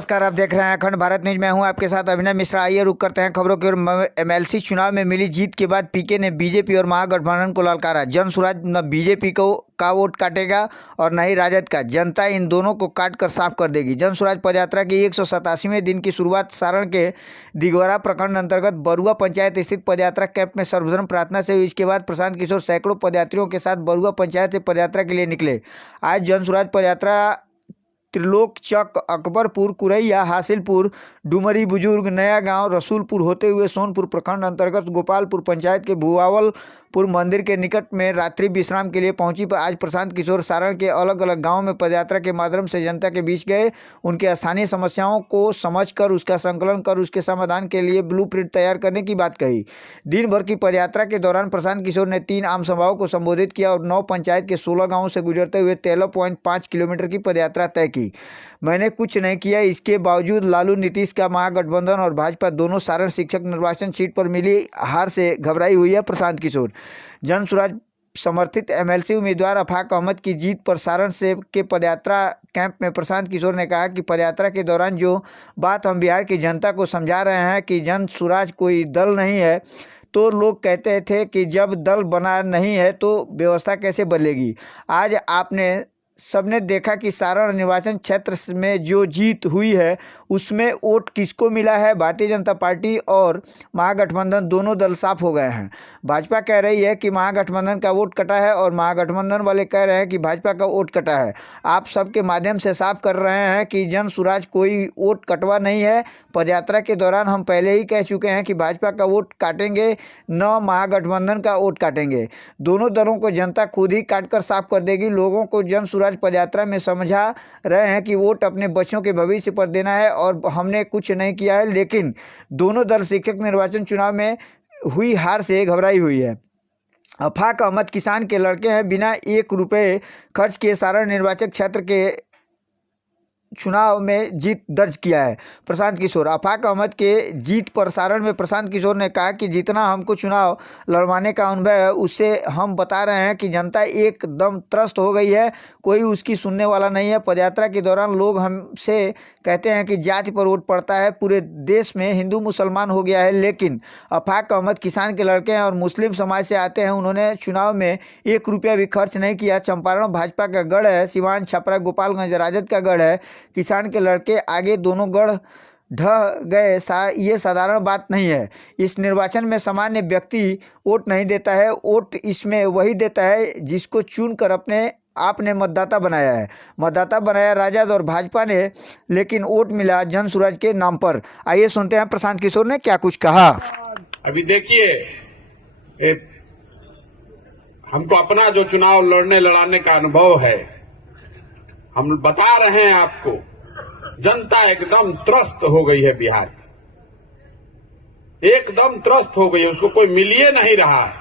नमस्कार, आप देख रहे हैं अखंड भारत न्यूज। मैं हूं आपके साथ अभिनव मिश्रा। आइए रुक करते हैं खबरों की ओर। एमएलसी चुनाव में मिली जीत के बाद पीके ने बीजेपी और महागठबंधन को ललकारा। जनसुराज न बीजेपी को का वोट काटेगा और न ही राजद का। जनता इन दोनों को काट कर साफ कर देगी। जनसुराज पदयात्रा की 187वें दिन की शुरुआत सारण के दिघवरा प्रखंड अंतर्गत बरुआ पंचायत स्थित पदयात्रा कैंप में सर्वधर्म प्रार्थना से हुई। इसके बाद प्रशांत किशोर सैकड़ों पदयात्रियों के साथ बरुआ पंचायत से पदयात्रा के लिए निकले। आज जनसुराज पदयात्रा त्रिलोक चक, अकबरपुर, कुरैया, हासिलपुर, डुमरी बुजुर्ग, नया गांव, रसूलपुर होते हुए सोनपुर प्रखंड अंतर्गत गोपालपुर पंचायत के भुआवलपुर मंदिर के निकट में रात्रि विश्राम के लिए पहुंची। आज प्रशांत किशोर सारण के अलग अलग गांवों में पदयात्रा के माध्यम से जनता के बीच गए। उनके स्थानीय समस्याओं को समझकर उसका संकलन कर उसके समाधान के लिए ब्लूप्रिंट तैयार करने की बात कही। दिन भर की पदयात्रा के दौरान प्रशांत किशोर ने 3 आम सभाओं को संबोधित किया और 9 पंचायत के 16 गाँवों से गुजरते हुए 13.5 किलोमीटर की पदयात्रा तय की। मैंने कुछ नहीं किया, इसके बावजूद लालू नीतीश का महागठबंधन और भाजपा दोनों सारण शिक्षक निर्वाचन सीट पर मिली हार से घबराई हुई है। प्रशांत किशोर जनसुराज समर्थित एमएलसी उम्मीदवार अफाक अहमद की जीत पर सारण से के पदयात्रा कैंप में प्रशांत किशोर ने कहा कि पदयात्रा के दौरान जो बात हम बिहार की जनता को समझा रहे हैं कि जनसुराज कोई दल नहीं है, तो लोग कहते थे कि जब दल बना नहीं है तो व्यवस्था कैसे बदलेगी। आज आपने सबने देखा कि सारण निर्वाचन क्षेत्र में जो जीत हुई है उसमें वोट किसको मिला है। भारतीय जनता पार्टी और महागठबंधन दोनों दल साफ हो गए हैं। भाजपा कह रही है कि महागठबंधन का वोट कटा है और महागठबंधन वाले कह रहे हैं कि भाजपा का वोट कटा है। आप सबके माध्यम से साफ कर रहे हैं कि जनसुराज कोई वोट कटवा नहीं है। पदयात्रा के दौरान हम पहले ही कह चुके हैं कि भाजपा का वोट काटेंगे, न महागठबंधन का वोट काटेंगे। दोनों दलों को जनता खुद ही काट कर साफ कर देगी। लोगों को जनसुराज पदयात्रा में समझा रहे हैं कि वोट अपने बच्चों के भविष्य पर देना है और हमने कुछ नहीं किया है, लेकिन दोनों दल शिक्षक निर्वाचन चुनाव में हुई हार से घबराई हुई है। अफाक अहमद किसान के लड़के हैं। बिना 1 रुपये खर्च किए सारण निर्वाचन क्षेत्र के चुनाव में जीत दर्ज किया है। प्रशांत किशोर अफाक अहमद के जीत पर सारण में प्रशांत किशोर ने कहा कि जितना हमको चुनाव लड़वाने का अनुभव है उससे हम बता रहे हैं कि जनता एकदम त्रस्त हो गई है, कोई उसकी सुनने वाला नहीं है। पदयात्रा के दौरान लोग हमसे कहते हैं कि जाति पर वोट पड़ता है, पूरे देश में हिंदू मुसलमान हो गया है, लेकिन अफाक अहमद किसान के लड़के हैं और मुस्लिम समाज से आते हैं। उन्होंने चुनाव में 1 रुपया भी खर्च नहीं किया। चंपारण भाजपा का गढ़ है, सिवान, छपरा, गोपालगंज राजद का गढ़ है। किसान के लड़के आगे दोनों गढ़ ढह गए, ये साधारण बात नहीं है। इस निर्वाचन में सामान्य व्यक्ति वोट नहीं देता है, वोट इसमें वही देता है जिसको चुनकर अपने आपने मतदाता बनाया है। मतदाता बनाया राजद और भाजपा ने, लेकिन वोट मिला जनसुराज के नाम पर। आइए सुनते हैं प्रशांत किशोर ने क्या कुछ कहा। अभी देखिए, हमको अपना जो चुनाव लड़ाने का अनुभव है, हम बता रहे हैं आपको, जनता एकदम त्रस्त हो गई है। बिहार एकदम त्रस्त हो गई है, उसको कोई मिलिए नहीं रहा है।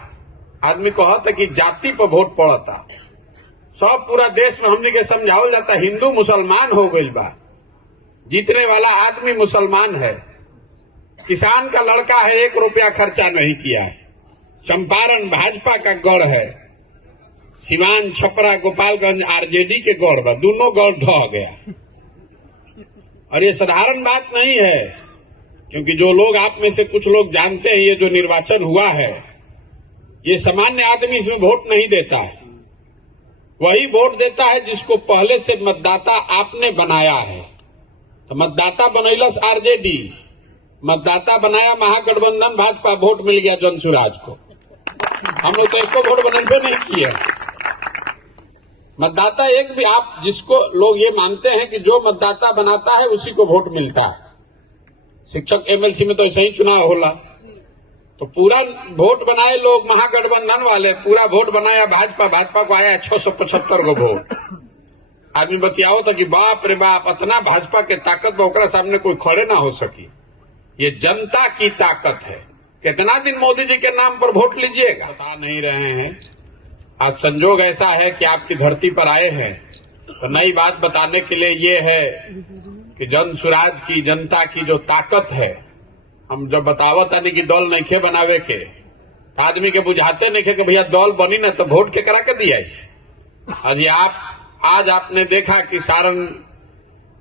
आदमी कहता कि जाति पर वोट पड़ता, सब पूरा देश में हमने के समझावल जाता हिंदू मुसलमान हो गई बा। जीतने वाला आदमी मुसलमान है। किसान का लड़का है, 1 रुपया खर्चा नहीं किया है। चंपारण भाजपा का गढ़ है, सिवान, छपरा, गोपालगंज आरजेडी के गढ़ बा, दोनों गढ़ ढह गया। और ये साधारण बात नहीं है, क्योंकि जो लोग आप में से कुछ लोग जानते हैं, ये जो निर्वाचन हुआ है, ये सामान्य आदमी इसमें वोट नहीं देता है। वही वोट देता है जिसको पहले से मतदाता आपने बनाया है। तो मतदाता बनैलस आरजेडी, मतदाता बनाया महागठबंधन भाजपा, वोट मिल गया जनसुराज को। हम लोग तो इसको वोट बनैबे नहीं किए। मतदाता एक भी, आप जिसको लोग ये मानते हैं कि जो मतदाता बनाता है उसी को वोट मिलता है। शिक्षक एमएलसी में तो ऐसा ही चुनाव होला। तो पूरा वोट बनाए लोग महागठबंधन वाले, पूरा वोट बनाया भाजपा, भाजपा को आया 675 गो वोट। आदमी बतियाओ तो कि बाप रे बाप, इतना भाजपा के ताकत में ओकरा सामने कोई खड़े ना हो सकी। ये जनता की ताकत है। कितना दिन मोदी जी के नाम पर वोट लीजिएगा, बता नहीं रहे हैं। आज संजोग ऐसा है कि आपकी धरती पर आए हैं, तो नई बात बताने के लिए ये है कि जनसुराज की, जनता की जो ताकत है, हम जब बतावत आनी कि दल नहीं बनावे के, आदमी के बुझाते नहीं कि भैया दल बनी ना तो वोट के करा के दिया। आज आपने देखा कि सारण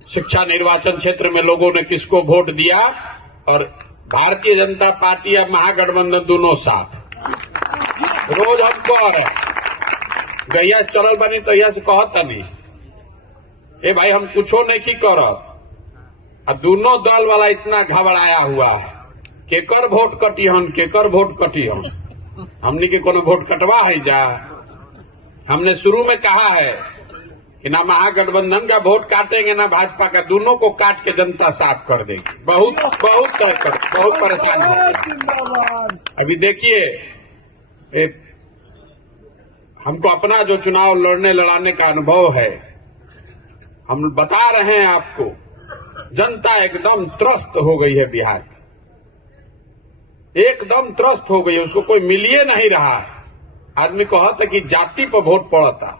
शिक्षा निर्वाचन क्षेत्र में लोगों ने किसको वोट दिया, और भारतीय जनता पार्टी या महागठबंधन दोनों साथ। रोज हम कह रहे गैया चलल बनी तो यह से कहता नहीं ए भाई हम कुछो नहीं की करब, दोनों दल वाला इतना घबराया हुआ है केकर वोट कटिहन केकर वोट कटिहन। हमने के कोनो वोट कटवा है जा। हमने शुरू में कहा है कि ना महागठबंधन का वोट काटेंगे ना भाजपा का, दोनों को काट के जनता साफ कर देगी। बहुत परेशान हो गए। अभी देखिए हमको अपना जो चुनाव लड़ने लड़ाने का अनुभव है, हम बता रहे हैं आपको, जनता एकदम त्रस्त हो गई है बिहार में, एकदम त्रस्त हो गई है। उसको कोई मिलिए नहीं रहा है। आदमी कहता है कि जाति पर वोट पड़ता।